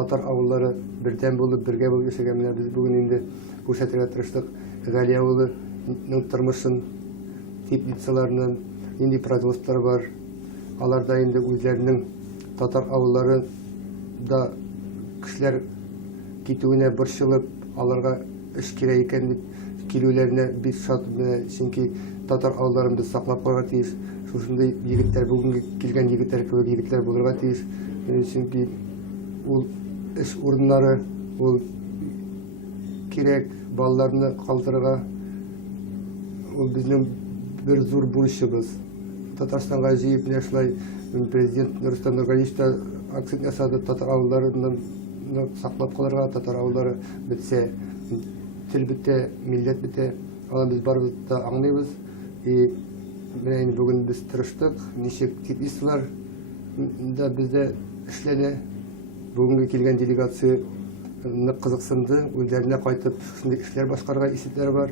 татар авыллары бердәм булып, бергә булып яшәгән. Без бүген инде күрсәтергә тырыштык. Гали авылының тормышын, теплицаларның, нинди производстволар бар. Аларда инде үзләренең татар авыллары да кешеләр китүенә борчылып, аларга эш кирәк икән дип килүләренә бик шат. Чөнки татар авылларында саклап калырга тиеш. Шушындай егетләр, бүгенге килгән егетләр кебек егетләр булырга тиеш. Чөнки ул эш урыннары, ул кирәк балаларны калдырырга, ул безнең бер зур бурычыбыз. Татарстанга җыеп менә шулай президент Нурсултан Нургалиевич та акцент ясады, татар авылларын саклап калырга, татар авыллары бетсә, тел бетә, милләт бетә. Аны без барыбыз да аңлыйбыз. Менә инде бүген без тырыштык, ничек теплицалар да бездә эшләнә. Бүгенге килгән делегация нык кызыксынды, үзләренә кайтып шундый эшләр башкарырга исетләре бар.